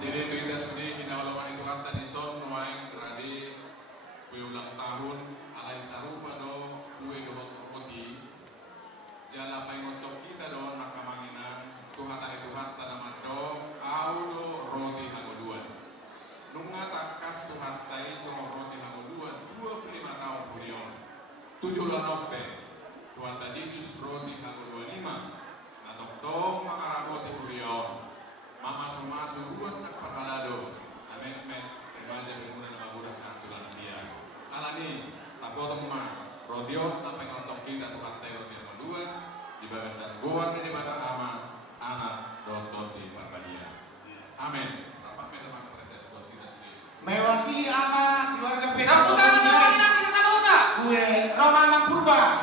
Jadi itu kita sudi hinawalaman itu kata di son nuaing radi kue ulang tahun alai sarupa do kue do roti jala pai ngotok kita do nakamanginan Tuhan tanaman do audo roti hagoduan nunga takas Tuhan tai sono roti hagoduan 25 tahun kurion 7 nokte Tuhan ta Yesus roti hagoduan 5 natok dong makarap roti kurion masuk ruas nak perhalado amen remaja bermuda nama budak sangat lansia alani tapotong ma rotion tapi ngontok kita Tuhan tai roti hagoduan di bagasan goa di batang ama anak dotot di Parbadia. Amin. Bapak teman proses buat kita sendiri. Mewakili ama keluarga Kamu kan Gue Roma Purba.